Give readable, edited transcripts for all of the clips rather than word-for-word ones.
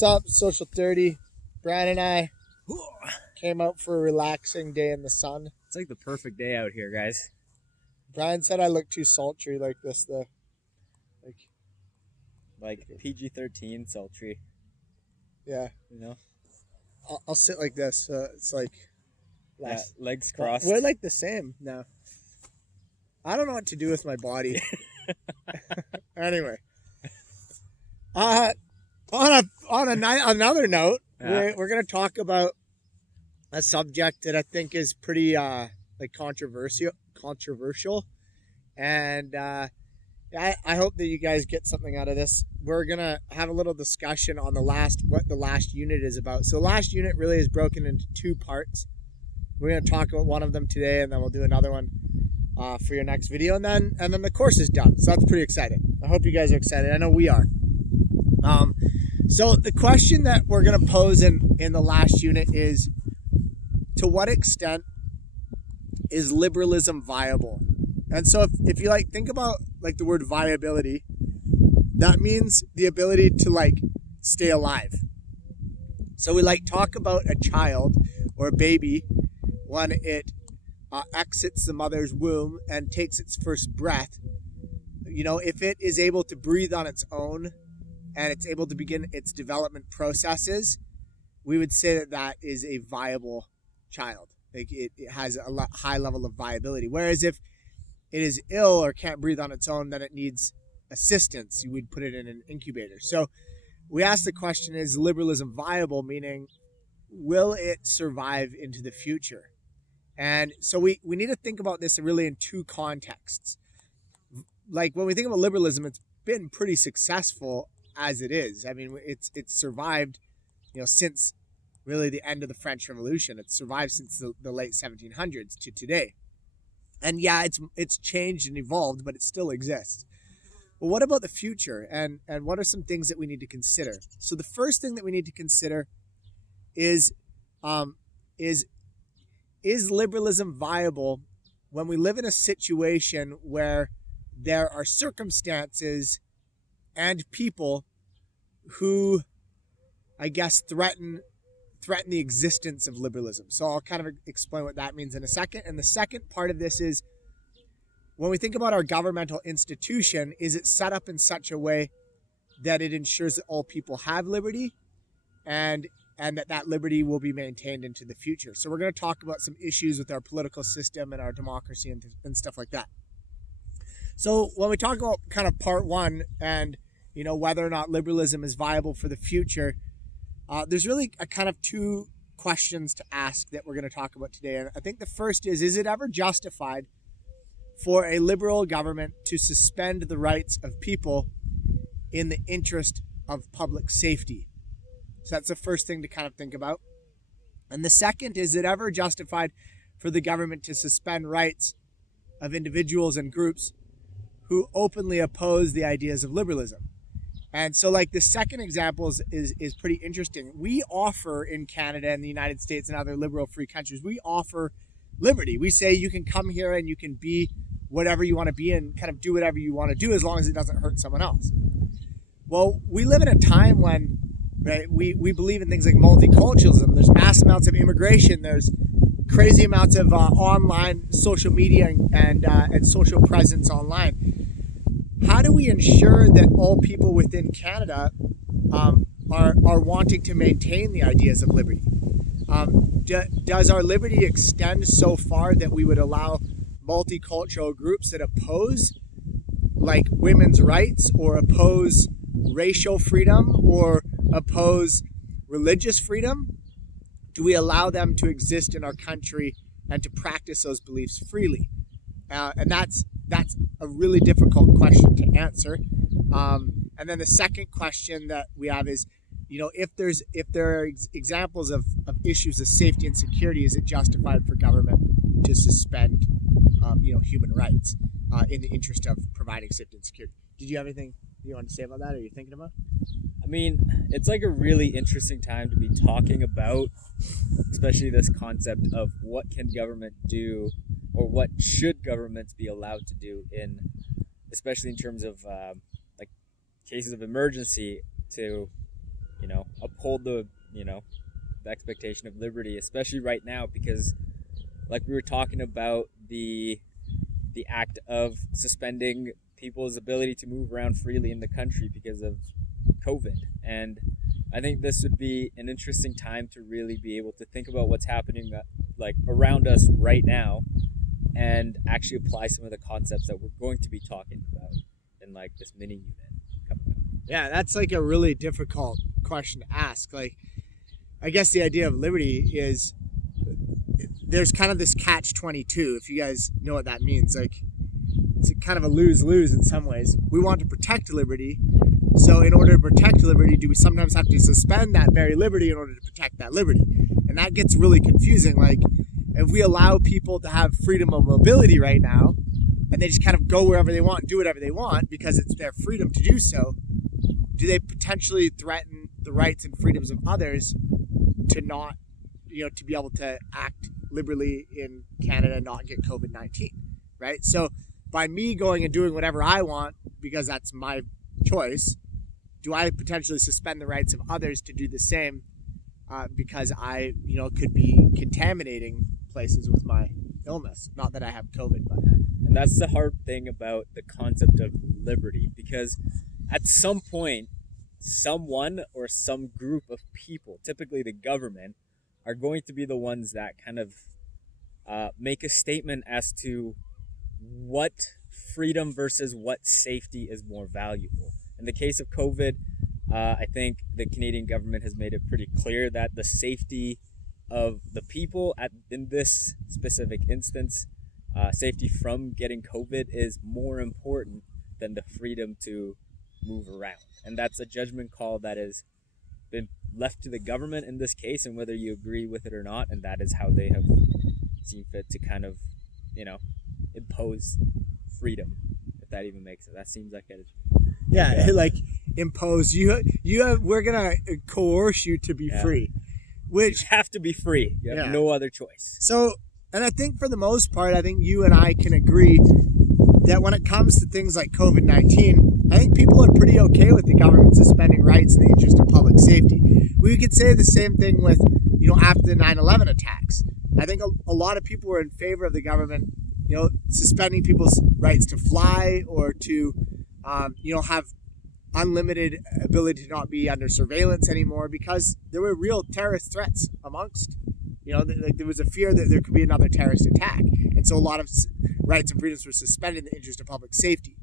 What's up, Social 30? Brian and I came out for a relaxing day in the sun. It's like the perfect day out here, guys. Brian said I look too sultry like this, though. Like PG-13 sultry, Yeah. you know? I'll sit like this. So it's like less. Yeah, legs crossed. We're like the same now. I don't know what to do with my body. Anyway. Another note, we're going to talk about a subject that I think is pretty controversial, and I hope that you guys get something out of this. We're going to have a little discussion on what the last unit is about. So the last unit really is broken into two parts. We're going to talk about one of them today, and then we'll do another one for your next video, and then the course is done. So that's pretty exciting. I hope you guys are excited. I know we are. So the question that we're going to pose in the last unit is, to what extent is liberalism viable? And so if you think about the word viability, that means the ability to stay alive. So we talk about a child or a baby when it exits the mother's womb and takes its first breath. If it is able to breathe on its own and it's able to begin its development processes, we would say that is a viable child. It has a high level of viability. Whereas if it is ill or can't breathe on its own, then it needs assistance. You would put it in an incubator. So we ask the question, is liberalism viable? Meaning, will it survive into the future? And so we need to think about this really in two contexts. When we think about liberalism, it's been pretty successful as it is. I mean, it's survived, since really the end of the French Revolution. It's survived since the late 1700s to today. And yeah, it's changed and evolved, but it still exists. But what about the future? And what are some things that we need to consider? So the first thing that we need to consider is liberalism viable when we live in a situation where there are circumstances and people who, I guess, threaten the existence of liberalism. So I'll kind of explain what that means in a second. And the second part of this is, when we think about our governmental institution, is it set up in such a way that it ensures that all people have liberty and that liberty will be maintained into the future? So we're going to talk about some issues with our political system and our democracy and stuff like that. So when we talk about kind of part one and, whether or not liberalism is viable for the future, there's really a kind of two questions to ask that we're going to talk about today. And I think the first is it ever justified for a liberal government to suspend the rights of people in the interest of public safety? So that's the first thing to kind of think about. And the second, is it ever justified for the government to suspend rights of individuals and groups who openly oppose the ideas of liberalism? And so the second example is pretty interesting. We offer in Canada and the United States and other liberal free countries, we offer liberty. We say you can come here and you can be whatever you want to be and kind of do whatever you want to do as long as it doesn't hurt someone else. Well, we live in a time when, right, we believe in things like multiculturalism. There's mass amounts of immigration. There's crazy amounts of online social media and social presence online. How do we ensure that all people within Canada are wanting to maintain the ideas of liberty? Does our liberty extend so far that we would allow multicultural groups that oppose women's rights or oppose racial freedom or oppose religious freedom? Do we allow them to exist in our country and to practice those beliefs freely? And that's a really difficult question to answer. And then the second question that we have is, if there are examples of issues of safety and security, is it justified for government to suspend human rights in the interest of providing safety and security? Did you have anything you want to say about that, or are you thinking about? I mean, it's a really interesting time to be talking about, especially this concept of what can government do, or what should governments be allowed to do especially in terms of cases of emergency, to uphold the expectation of liberty, especially right now, because like we were talking about the act of suspending people's ability to move around freely in the country because of COVID. And I think this would be an interesting time to really be able to think about what's happening like around us right now, and actually apply some of the concepts that we're going to be talking about in like this mini unit coming up. Yeah, that's like a really difficult question to ask. Like, I guess the idea of liberty is there's kind of this catch-22, if you guys know what that means. Like, it's kind of a lose-lose in some ways. We want to protect liberty, so in order to protect liberty, do we sometimes have to suspend that very liberty in order to protect that liberty? And that gets really confusing. Like, if we allow people to have freedom of mobility right now, and they just kind of go wherever they want, do whatever they want, because it's their freedom to do so, do they potentially threaten the rights and freedoms of others to not, to be able to act liberally in Canada and not get COVID-19, right? So by me going and doing whatever I want, because that's my choice, do I potentially suspend the rights of others to do the same because I, could be contaminating places with my illness? Not that I have COVID, but... And that's the hard thing about the concept of liberty, because at some point, someone or some group of people, typically the government, are going to be the ones that kind of make a statement as to what freedom versus what safety is more valuable. In the case of COVID, I think the Canadian government has made it pretty clear that the safety of the people in this specific instance, safety from getting COVID, is more important than the freedom to move around. And that's a judgment call that has been left to the government in this case, and whether you agree with it or not, and that is how they have seen fit to kind of, impose freedom, if that even makes it. That seems like it. Yeah, like impose we're gonna coerce you to be free, which you have to be free. You have no other choice. So, and I think for the most part, I think you and I can agree that when it comes to things like COVID-19, I think people are pretty okay with the government suspending rights in the interest of public safety. We could say the same thing with, after the 9/11 attacks. I think a lot of people were in favor of the government, suspending people's rights to fly or to, have unlimited ability to not be under surveillance anymore, because there were real terrorist threats amongst, there was a fear that there could be another terrorist attack. And so a lot of rights and freedoms were suspended in the interest of public safety.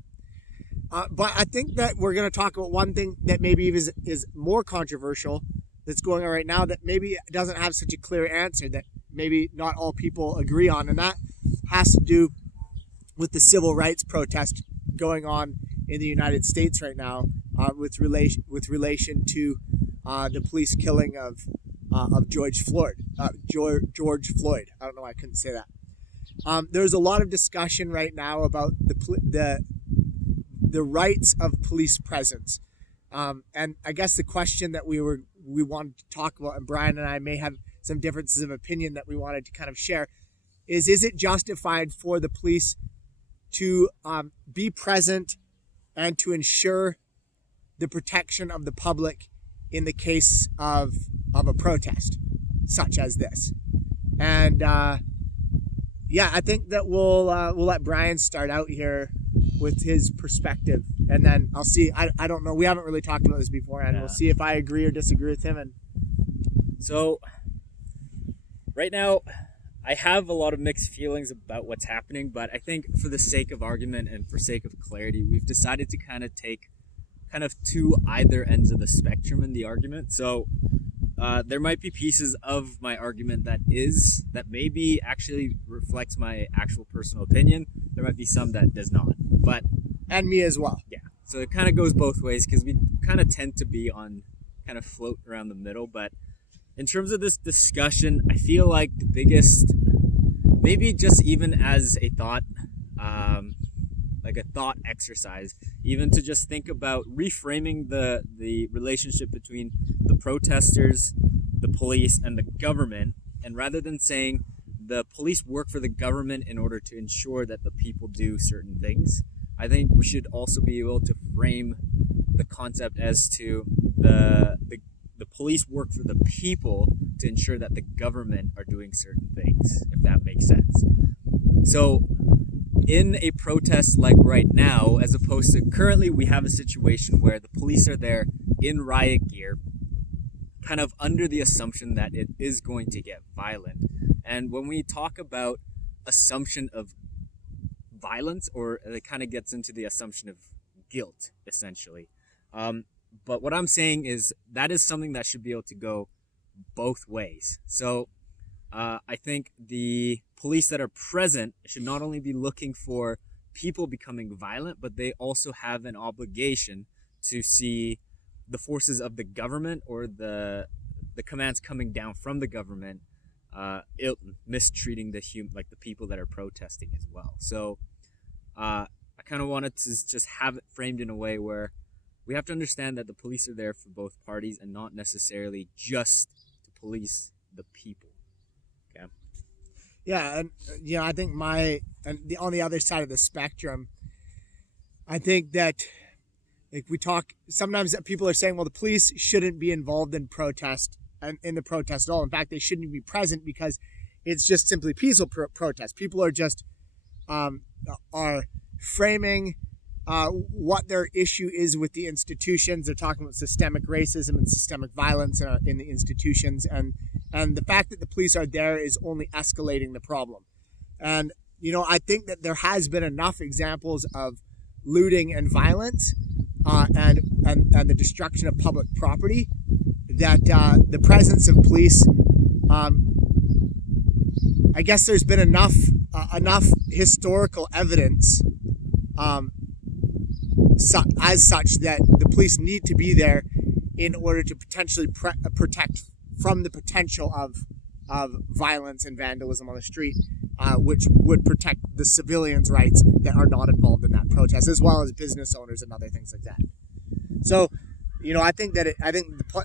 But I think that we're going to talk about one thing that maybe is more controversial that's going on right now, that maybe doesn't have such a clear answer, that maybe not all people agree on. And that has to do with the civil rights protest going on in the United States right now, with relation to the police killing of George Floyd. George Floyd. I don't know why I couldn't say that. There's a lot of discussion right now about the rights of police presence, and I guess the question that we wanted to talk about, and Brian and I may have some differences of opinion that we wanted to kind of share, is it justified for the police to be present and to ensure the protection of the public in the case of a protest such as this? And I think that we'll let Brian start out here with his perspective, and then I'll see. I don't know. We haven't really talked about this before, and we'll see if I agree or disagree with him. And so, right now, I have a lot of mixed feelings about what's happening, but I think for the sake of argument and for sake of clarity, we've decided to kind of take two either ends of the spectrum in the argument. So there might be pieces of my argument that maybe actually reflects my actual personal opinion. There might be some that does not, and me as well. Yeah. So it kind of goes both ways, because we kind of tend to be on kind of float around the middle. But in terms of this discussion, I feel like the biggest, maybe just even as a thought, like a thought exercise, even to just think about reframing the relationship between the protesters, the police, and the government. And rather than saying the police work for the government in order to ensure that the people do certain things, I think we should also be able to frame the concept as to the police work for the people to ensure that the government are doing certain things, if that makes sense. So in a protest like right now, as opposed to currently, we have a situation where the police are there in riot gear, kind of under the assumption that it is going to get violent. And when we talk about assumption of violence, or it kind of gets into the assumption of guilt, essentially. But what I'm saying is that is something that should be able to go both ways. So I think the police that are present should not only be looking for people becoming violent, but they also have an obligation to see the forces of the government or the commands coming down from the government mistreating the people that are protesting as well. So I kind of wanted to just have it framed in a way where we have to understand that the police are there for both parties and not necessarily just to police the people. Okay. Yeah, and I think on the other side of the spectrum, I think that sometimes people are saying, well, the police shouldn't be involved in protest and in the protest at all. In fact, they shouldn't be present because it's just simply peaceful protest. People are just are framing what their issue is with the institutions. They're talking about systemic racism and systemic violence in the institutions, and the fact that the police are there is only escalating the problem. And I think that there has been enough examples of looting and violence and the destruction of public property that the presence of police, I guess there's been enough historical evidence as such that the police need to be there in order to potentially protect from the potential of violence and vandalism on the street, which would protect the civilians' rights that are not involved in that protest, as well as business owners and other things like that. So, I think that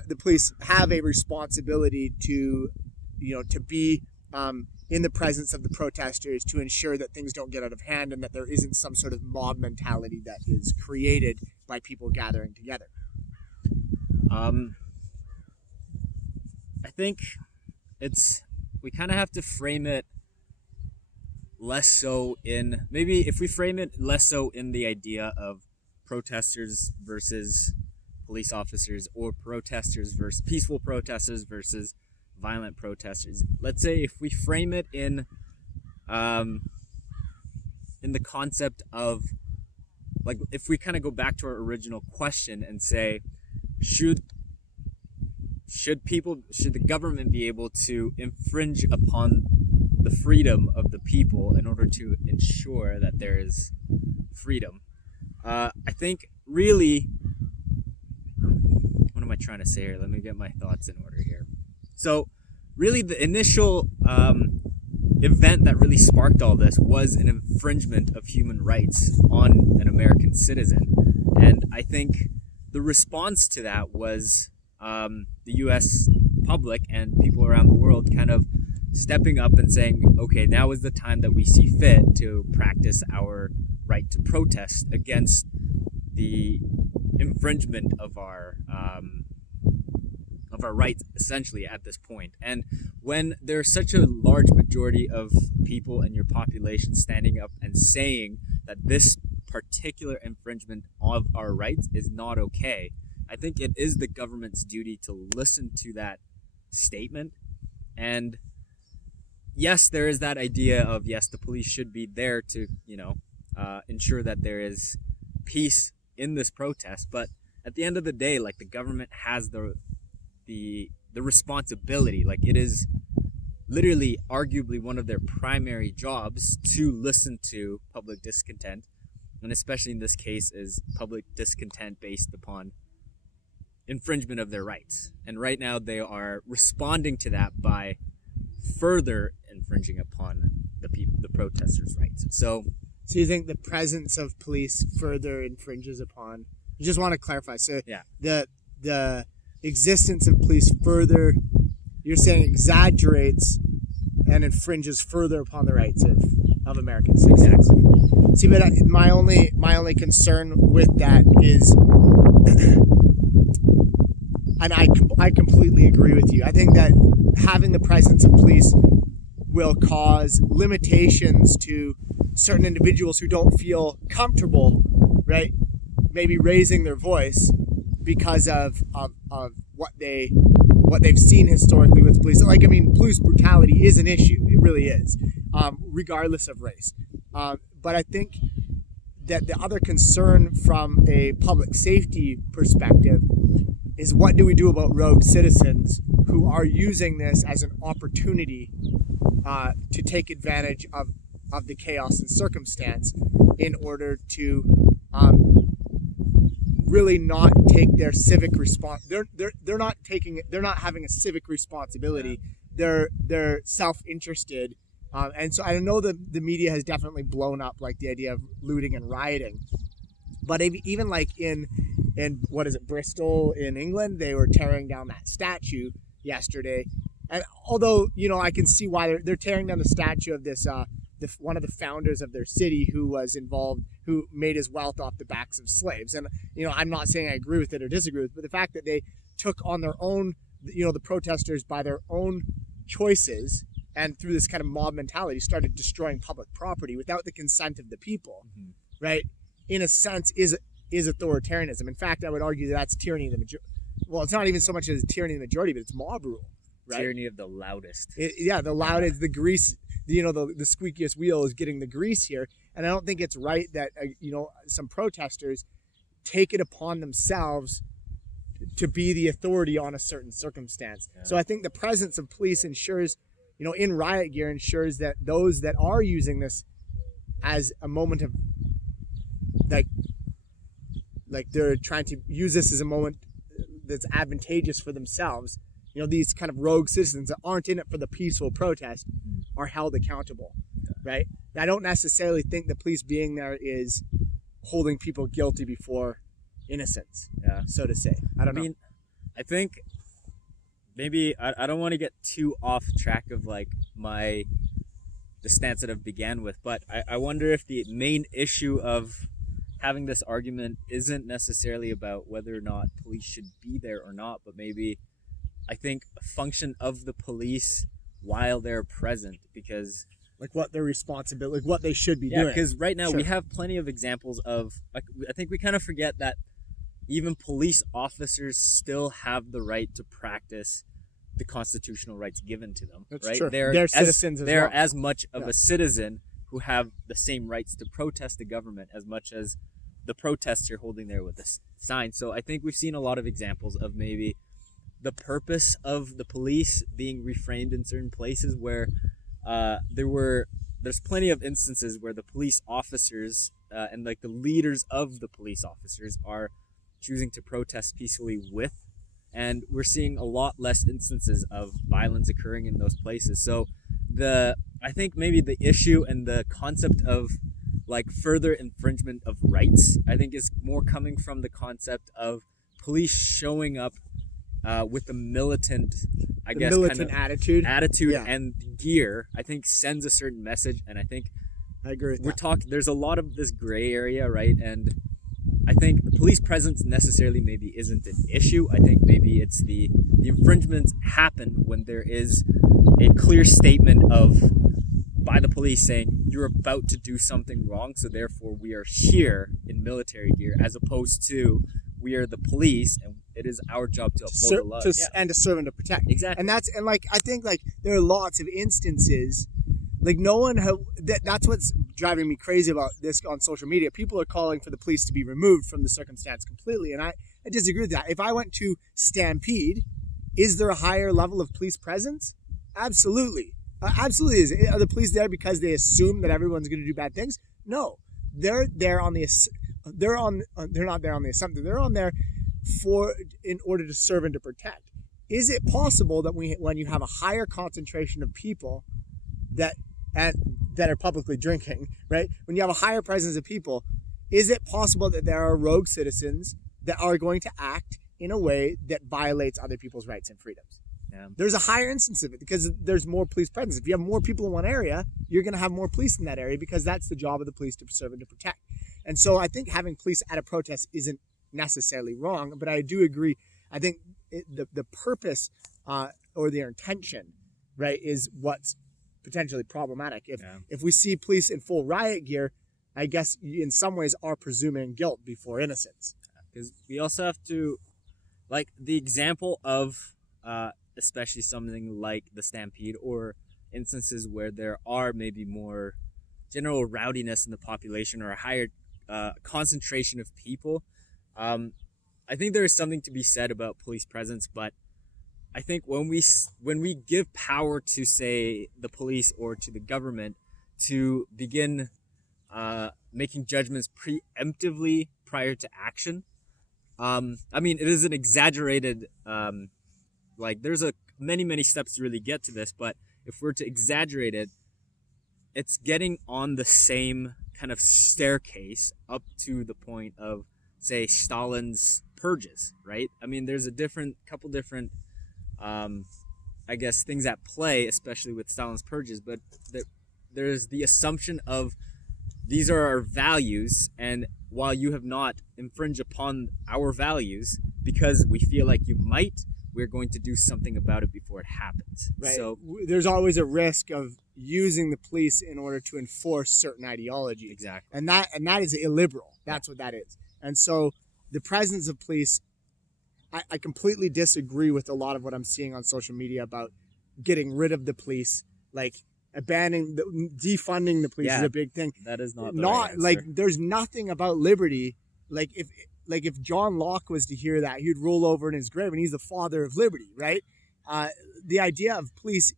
the police have a responsibility to be in the presence of the protesters to ensure that things don't get out of hand and that there isn't some sort of mob mentality that is created by people gathering together. I think we kind of have to frame it less so in, maybe if we frame it less so in the idea of protesters versus police officers, or protesters versus peaceful protesters versus violent protesters. Let's say if we frame it in the concept of, like, if we kind of go back to our original question and say, should the government be able to infringe upon the freedom of the people in order to ensure that there is freedom? I think really, what am I trying to say here? Let me get my thoughts in order here. So really the initial event that really sparked all this was an infringement of human rights on an American citizen. And I think the response to that was the US public and people around the world kind of stepping up and saying, okay, now is the time that we see fit to practice our right to protest against the infringement of our rights, essentially, at this point. And when there's such a large majority of people in your population standing up and saying that this particular infringement of our rights is not okay, I think it is the government's duty to listen to that statement. And yes, there is that idea of, yes, the police should be there to, ensure that there is peace in this protest. But at the end of the day, like, the government has the responsibility. Like, it is literally arguably one of their primary jobs to listen to public discontent, and especially in this case is public discontent based upon infringement of their rights. And right now they are responding to that by further infringing upon the protesters' rights. So you think the presence of police further infringes upon? I just want to clarify. So yeah, the existence of police further, you're saying, exaggerates and infringes further upon the rights of Americans. Exactly. See, but my only concern with that is, and I completely agree with you. I think that having the presence of police will cause limitations to certain individuals who don't feel comfortable, right? Maybe raising their voice because of what they've seen historically with police. Like, I mean, police brutality is an issue. It really is, regardless of race. But I think that the other concern from a public safety perspective is, what do we do about rogue citizens who are using this as an opportunity to take advantage of the chaos and circumstance in order to really not take their civic they're not having a civic responsibility. They're self-interested. And so I know the media has definitely blown up like the idea of looting and rioting, but even like in what is it, Bristol in England, they were tearing down that statue yesterday. And although, you know, I can see why they're tearing down the statue of this one of the founders of their city who was involved, who made his wealth off the backs of slaves. And, you know, I'm not saying I agree with it or disagree with it, but the fact that they took on their own, you know, the protesters by their own choices and through this kind of mob mentality started destroying public property without the consent of the people, right? In a sense, is authoritarianism. In fact, I would argue that that's tyranny of the majority. Well, it's not even so much as tyranny of the majority, but it's mob rule, right? Tyranny of the loudest. The loudest, the grease, you know, the squeakiest wheel is getting the grease here. And I don't think it's right that, you know, some protesters take it upon themselves to be the authority on a certain circumstance. Yeah. So I think the presence of police ensures, you know, in riot gear, ensures that those that are using this as a moment of, like they're trying to use this as a moment that's advantageous for themselves, you know, these kind of rogue citizens that aren't in it for the peaceful protest are held accountable, right? I don't necessarily think the police being there is holding people guilty before innocence, so to say. I mean, I think maybe I don't want to get too off track of like the stance that I've began with, but I wonder if the main issue of having this argument isn't necessarily about whether or not police should be there or not, but maybe I think a function of the police while they're present, because like what their responsibility, like what they should be doing. Because right now we have plenty of examples of, like, I think we kind of forget that even police officers still have the right to practice the constitutional rights given to them. That's right? True. They're citizens as well. They're as much of a citizen who have the same rights to protest the government as much as the protester holding there with a sign. So I think we've seen a lot of examples of maybe the purpose of the police being reframed in certain places where there's plenty of instances where the police officers and like the leaders of the police officers are choosing to protest peacefully with, and we're seeing a lot less instances of violence occurring in those places. So I think maybe the issue and the concept of like further infringement of rights, I think, is more coming from the concept of police showing up with a militant, militant attitude and gear. I think sends a certain message, and I think I agree with that. There's a lot of this gray area, right? And I think the police presence necessarily maybe isn't an issue. I think maybe it's the infringements happen when there is a clear statement by the police saying you're about to do something wrong, so therefore we are here in military gear, as opposed to we are the police and it is our job to uphold the law and to serve and to protect. Exactly. And I think like there are lots of instances, like that's what's driving me crazy about this on social media. People are calling for the police to be removed from the circumstance completely, and I disagree with that. If I went to Stampede, is there a higher level of police presence? Absolutely. Absolutely is. Are the police there because they assume that everyone's going to do bad things? No. They're there on the they're not there on the assumption. They're on there in order to serve and to protect. Is it possible that when you have a higher concentration of people that are publicly drinking, right? When you have a higher presence of people, is it possible that there are rogue citizens that are going to act in a way that violates other people's rights and freedoms? Yeah. There's a higher instance of it because there's more police presence. If you have more people in one area, you're going to have more police in that area because that's the job of the police, to serve and to protect. And so I think having police at a protest isn't necessarily wrong, but I do agree. I think the purpose or their intention, right, is what's potentially problematic. If we see police in full riot gear, I guess in some ways are presuming guilt before innocence. Because we also have to, like, the example of especially something like the Stampede or instances where there are maybe more general rowdiness in the population or a higher concentration of people. I think there is something to be said about police presence, but I think when we give power to, say, the police or to the government to begin making judgments preemptively prior to action, I mean, it is an exaggerated, there's many steps to really get to this, but if we're to exaggerate it, it's getting on the same kind of staircase up to the point of, say, Stalin's purges, right? I mean, there's couple different, I guess, things at play, especially with Stalin's purges, but there's the assumption of these are our values, and while you have not infringed upon our values, because we feel like you might, we're going to do something about it before it happens. Right. So there's always a risk of using the police in order to enforce certain ideology. Exactly. And that is illiberal. That's what that is. And so the presence of police, I completely disagree with a lot of what I'm seeing on social media about getting rid of the police, like defunding the police is a big thing. That is not the right answer. Like, there's nothing about liberty. Like if John Locke was to hear that, he'd roll over in his grave, and he's the father of liberty, right? The idea of police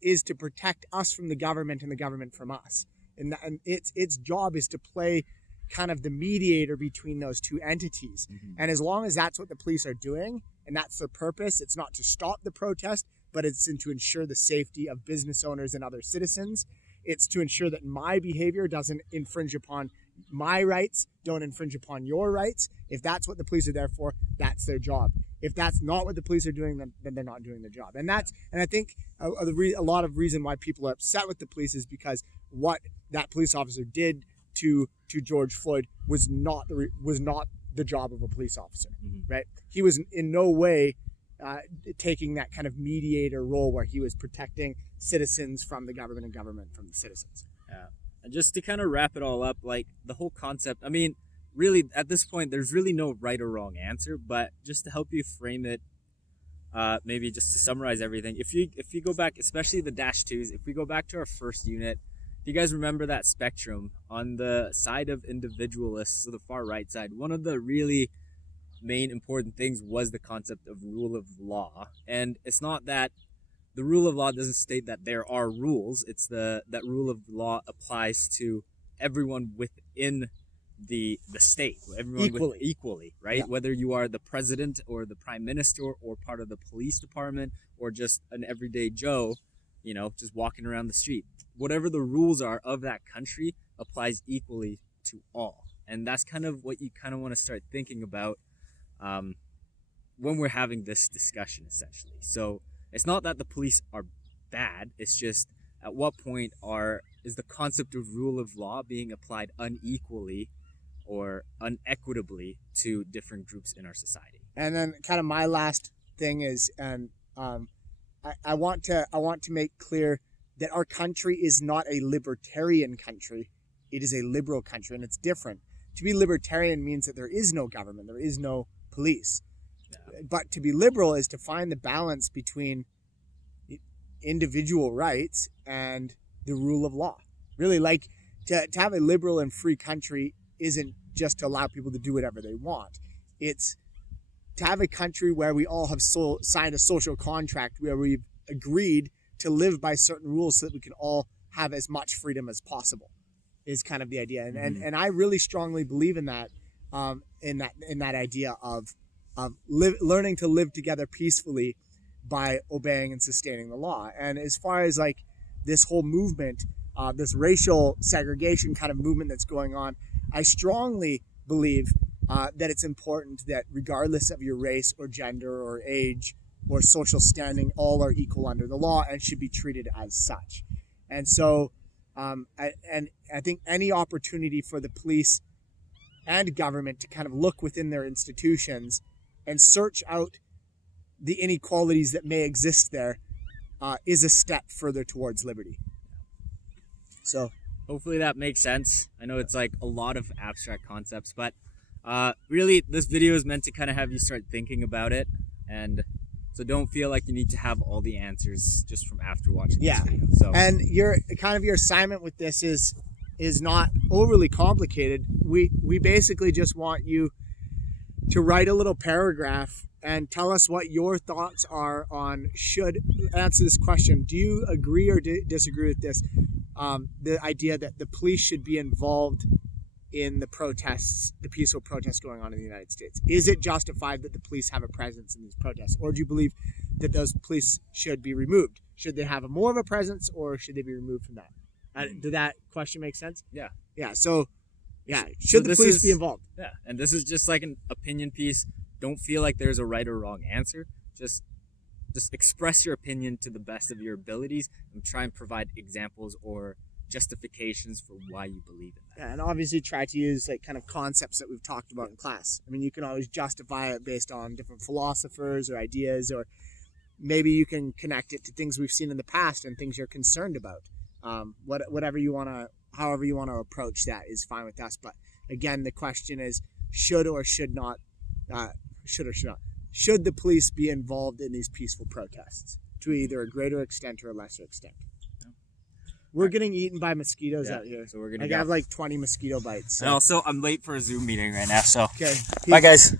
is to protect us from the government and the government from us, and its job is to play kind of the mediator between those two entities. Mm-hmm. And as long as that's what the police are doing, and that's their purpose, it's not to stop the protest, but it's to ensure the safety of business owners and other citizens. It's to ensure that my behavior doesn't infringe upon my rights, don't infringe upon your rights. If that's what the police are there for, that's their job. If that's not what the police are doing, then they're not doing their job. And I think a lot of reason why people are upset with the police is because what that police officer did to George Floyd was not the job of a police officer, mm-hmm. right? He was in no way taking that kind of mediator role where he was protecting citizens from the government and government from the citizens. Yeah. And just to kind of wrap it all up, like the whole concept, I mean, really at this point, there's really no right or wrong answer, but just to help you frame it, maybe just to summarize everything, if you go back, especially the -2s, if we go back to our first unit, if you guys remember that spectrum, on the side of individualists, so the far right side, one of the really main important things was the concept of rule of law. And it's not that the rule of law doesn't state that there are rules, it's that rule of law applies to everyone within the state, everyone equally, right? Yeah. Whether you are the president or the prime minister or part of the police department or just an everyday Joe, just walking around the street. Whatever the rules are of that country applies equally to all. And that's kind of what you kind of want to start thinking about when we're having this discussion, essentially. So it's not that the police are bad, it's just at what point is the concept of rule of law being applied unequally or unequitably to different groups in our society. And then kind of my last thing is, I want to make clear that our country is not a libertarian country. It is a liberal country, and it's different. To be libertarian means that there is no government, there is no police. Yeah. But to be liberal is to find the balance between individual rights and the rule of law. Really, like to have a liberal and free country isn't just to allow people to do whatever they want. It's to have a country where we all have signed a social contract where we've agreed to live by certain rules so that we can all have as much freedom as possible, is kind of the idea. And I really strongly believe in that idea of learning to live together peacefully by obeying and sustaining the law. And as far as like this whole movement, this racial segregation kind of movement that's going on, I strongly believe that it's important that regardless of your race or gender or age or social standing, all are equal under the law and should be treated as such. And so I think any opportunity for the police and government to kind of look within their institutions and search out the inequalities that may exist there is a step further towards liberty. So hopefully that makes sense. I know it's like a lot of abstract concepts, but really this video is meant to kind of have you start thinking about it, and so don't feel like you need to have all the answers just from after watching this video. So, and your assignment with this is not overly complicated. We basically just want you to write a little paragraph and tell us what your thoughts are on answer this question. Do you agree or disagree with this? The idea that the police should be involved in the protests, the peaceful protests going on in the United States. Is it justified that the police have a presence in these protests? Or do you believe that those police should be removed? Should they have more of a presence, or should they be removed from that? Did that question make sense? Yeah. Yeah. So, should the police be involved? Yeah. And this is just like an opinion piece. Don't feel like there's a right or wrong answer. Just express your opinion to the best of your abilities and try and provide examples or justifications for why you believe in that. Yeah, and obviously try to use like kind of concepts that we've talked about in class. I mean, you can always justify it based on different philosophers or ideas, or maybe you can connect it to things we've seen in the past and things you're concerned about. However you want to approach that is fine with us. But again, the question is, should the police be involved in these peaceful protests to either a greater extent or a lesser extent? We're getting eaten by mosquitoes out here. So we're gonna I have like 20 mosquito bites. So. And also, I'm late for a Zoom meeting right now. So okay, bye guys.